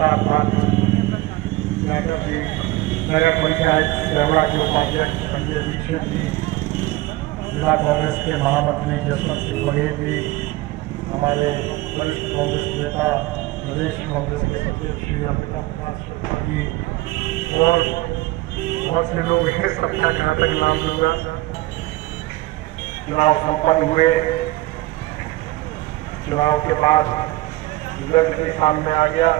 यादव जी, नगर पंचायत सेवड़ा के उपाध्यक्ष संजय दीक्षित जी, जिला कांग्रेस के महामंत्री जसवंत सिंह बघेल जी, हमारे वरिष्ठ कांग्रेस नेता प्रदेश कांग्रेस के सचिव श्री अमिता प्रकाश शर्मा जी और बहुत से लोग हैं, सबका कहाँ तक नाम लूंगा। चुनाव संपन्न हुए, चुनाव के बाद रिजल्ट भी सामने आ गया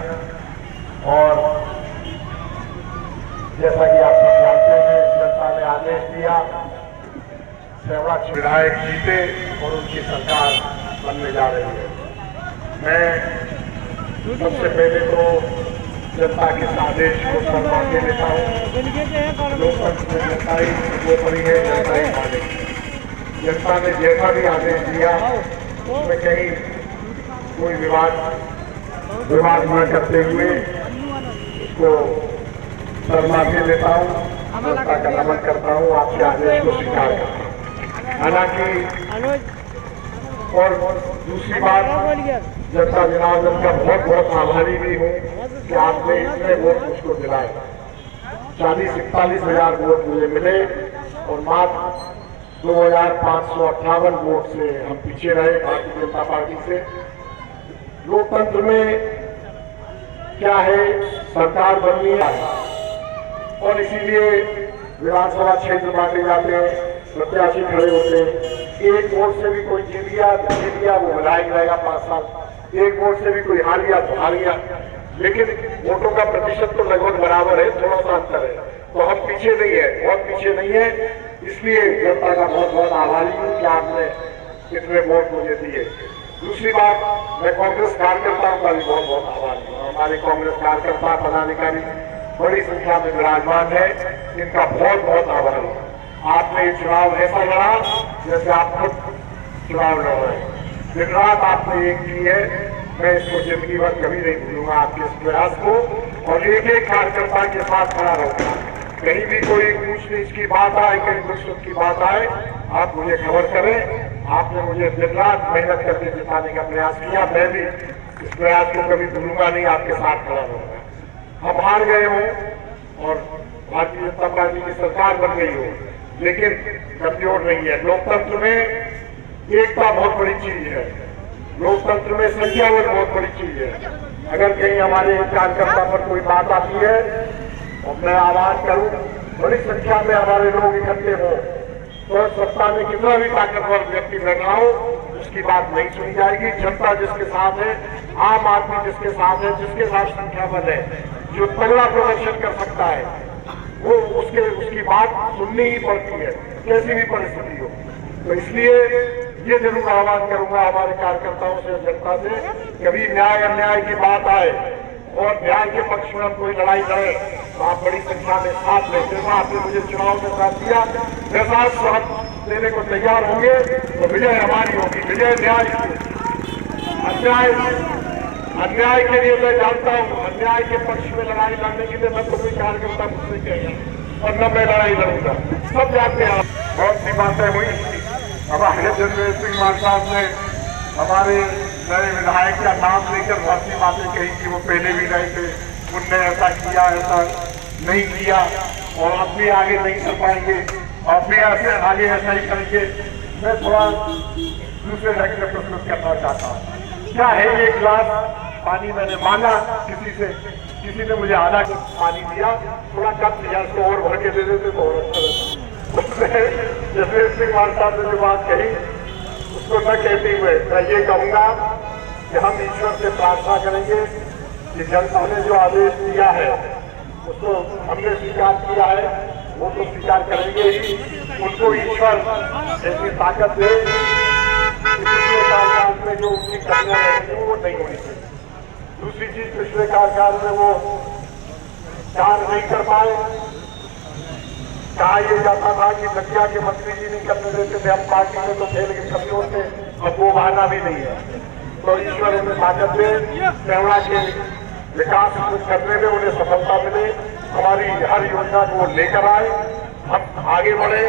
और जैसा कि आप सब जानते हैं, जनता ने आदेश दिया, सेवड़ा विधायक जीते और उनकी सरकार बनने जा रही है। मैं सबसे पहले तो जनता के इस आदेश को सम्मान दे लेता हूँ। लोकतंत्र में जनता ही सर्वोपरि है, जनता ही मालिक। जनता ने जैसा भी आदेश दिया उसमें कहीं कोई विवाद न करते हुए उसको सम्मान दे लेता हूँ, जनता का नमन करता हूँ, आपके आदेश को स्वीकार करता हूँ। हालांकि और दूसरी बात, जनता जनार्दन का बहुत बहुत आभारी भी हूँ कि आपने इतने वोट मुझको दिलाए। 40-41 हजार वोट मुझे मिले और मात्र 2558 वोट से हम पीछे रहे भारतीय जनता पार्टी से। लोकतंत्र में क्या है, सरकार बननी है और इसीलिए विधानसभा क्षेत्र बांटे जाते हैं, प्रत्याशी खड़े होते हैं। एक वोट से भी कोई जीत गया वो विधायक रहेगा 5 साल, एक वोट से भी कोई हार गया तो हार गया, लेकिन वोटों का प्रतिशत तो लगभग बराबर है, थोड़ा सा अंतर है। तो हम पीछे नहीं है, बहुत पीछे नहीं है। इसलिए जनता का बहुत बहुत आभारी हूँ कि आपने इतने वोट मुझे दिए। दूसरी बात, मैं कांग्रेस कार्यकर्ताओं का भी बहुत बहुत आभारी हूँ। हमारे कांग्रेस कार्यकर्ता पदाधिकारी बड़ी संख्या में विराजमान है, इनका बहुत बहुत आभारी हूँ। आपने ये चुनाव ऐसा लड़ा जैसे आप खुद चुनाव लड़ रहे हैं। दिन रात आपने एक की है, मैं इसको जिंदगी भर कभी नहीं भूलूंगा आपके इस प्रयास को और एक एक कार्यकर्ता के साथ खड़ा रहूंगा। कहीं भी कोई ऊंच नीच की बात आए, कहीं दुख सुख की बात आए, आप मुझे खबर करें। आपने मुझे दिन रात मेहनत करके जिताने का प्रयास किया, मैं भी इस प्रयास को कभी भूलूंगा नहीं, आपके साथ खड़ा रहूंगा। हम हार गए हों और भारतीय जनता पार्टी की सरकार बन गई हो, लेकिन कमजोर नहीं है। लोकतंत्र में एकता बहुत बड़ी चीज है, लोकतंत्र में संख्या बहुत बड़ी चीज है। अगर कहीं हमारे कार्यकर्ता पर कोई बात आती है और मैं आवाज करूं, बड़ी संख्या में हमारे लोग इकट्ठे हों, तो सत्ता में कितना भी ताकतवर व्यक्ति बैठा हो, उसकी बात नहीं सुनी जाएगी। जनता जिसके साथ है, आम आदमी जिसके साथ है, जिसके साथ संख्याबल है, जो तगड़ा प्रदर्शन कर सकता है, वो उसकी बात सुननी ही पड़ती है, कैसी भी परिस्थिति हो। तो इसलिए ये जरूर आह्वान करूंगा हमारे कार्यकर्ताओं से, जनता से, कभी न्याय अन्याय की बात आए और न्याय के पक्ष में हम कोई लड़ाई लड़े तो आप बड़ी संख्या में साथ लें। जैसा आपने मुझे चुनाव में साथ दिया, वैसा आप साथ देने को तैयार होंगे तो विजय हमारी होगी, विजय न्याय की। अन्याय के लिए मैं जानता हूँ, अन्याय के पक्ष में लड़ाई लड़ने के लिए मैं तो कोई कार्यकर्ता मुझसे कहेगा और न मैं लड़ाई लड़ूंगा, सब जानते हैं। बहुत सी बातें हुई, हमारे जसवीर सिंह मान साहब ने हमारे नए विधायक का नाम लेकर बहुत सी बातें कही कि वो पहले भी रहे थे, उनने ऐसा किया, ऐसा नहीं किया और आप भी आगे नहीं कर पाएंगे, आप भी ऐसे आगे ऐसा ही करेंगे। मैं थोड़ा दूसरे ढंग से प्रस्तुत करना चाहता हूँ। क्या है, एक गिलास पानी मैंने मांगा किसी ने मुझे आधा पानी दिया, थोड़ा कम दिया, उसको और भर के दे देते तो और अच्छा रहता। जसवीर सिंह मान साहब ने जो बात कही उसको न कहते हुए मैं ये कहूँगा कि हम ईश्वर से प्रार्थना करेंगे कि जनता ने जो आदेश दिया है उसको हमने स्वीकार किया है, वो तो स्वीकार करेंगे ही, उनको ईश्वर ऐसी ताकत दे पिछले कार्यकाल में जो उनकी कमियां रहेंगी वो नहीं होनी चाहिए। दूसरी चीज, पिछले कार्यकाल में वो कार्य नहीं कर पाए, कहा यह जाता था कि नदिया के मंत्री जी नहीं करने देते थे, हम पार्टी में तो खेल के कभी होते, अब वो बहाना भी नहीं है। तो ईश्वर उन्हें ताकत दे, सेवड़ा के विकास करने में उन्हें सफलता मिले, हमारी हर योजना को वो लेकर आए, हम आगे बढ़े,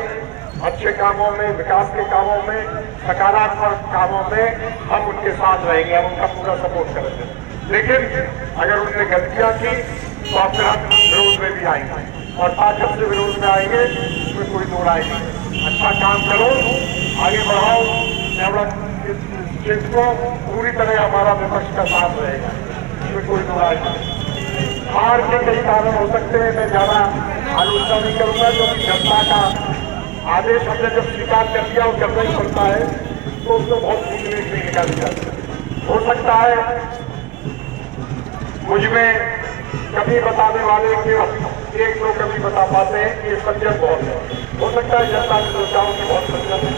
अच्छे कामों में, विकास के कामों में, सकारात्मक कामों में हम उनके साथ रहेंगे, हम उनका पूरा सपोर्ट करेंगे। लेकिन अगर उनने गलतियां की तो आप फिर हम विरोध में भी आएंगे और ताकत से विरोध में आएंगे, इसमें कोई दो राय नहीं। अच्छा काम करो, आगे बढ़ाओ, जिसको पूरी तरह हमारा विपक्ष का साथ रहेगा, इसमें कोई दो राय नहीं। हार के कई कारण हो सकते हैं, मैं ज्यादा आलोचना नहीं करूंगा, क्योंकि जनता का आदेश हमने जब स्वीकार कर दिया और करना ही पड़ता है तो उसको बहुत सीखने के लिए निकाली जाती है। हो सकता है मुझमें कभी बताने वाले के एक दो कभी बता पाते हैं कि ये सज्जन बहुत है। हो सकता है जनता की सोचाओं की बहुत सज्जन है,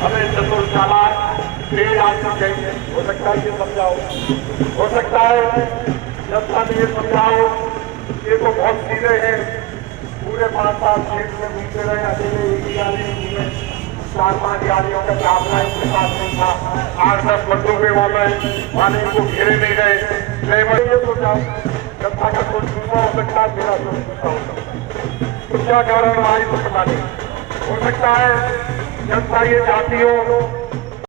हमें चतुर चालाक तेज आदमी चाहिए, हो सकता है ये समझाओ। हो सकता है जनता ने ये समझाओ ये तो बहुत सीधे हैं, पूरे 5 साल जेल में घूमते रहे, अकेले एक ही आदमी घूमे, 4-5 गाड़ियों का काफिला इनके साथ नहीं था, 8-10 बंदों के वाले को घेरे नहीं गए। ये सोचा जनता का सोच दूसरा हो सकता है, मेरा सोच दूसरा हो सकता है। तो क्या कारण रहा है तो पता नहीं। हो सकता है जनता ये चाहती हो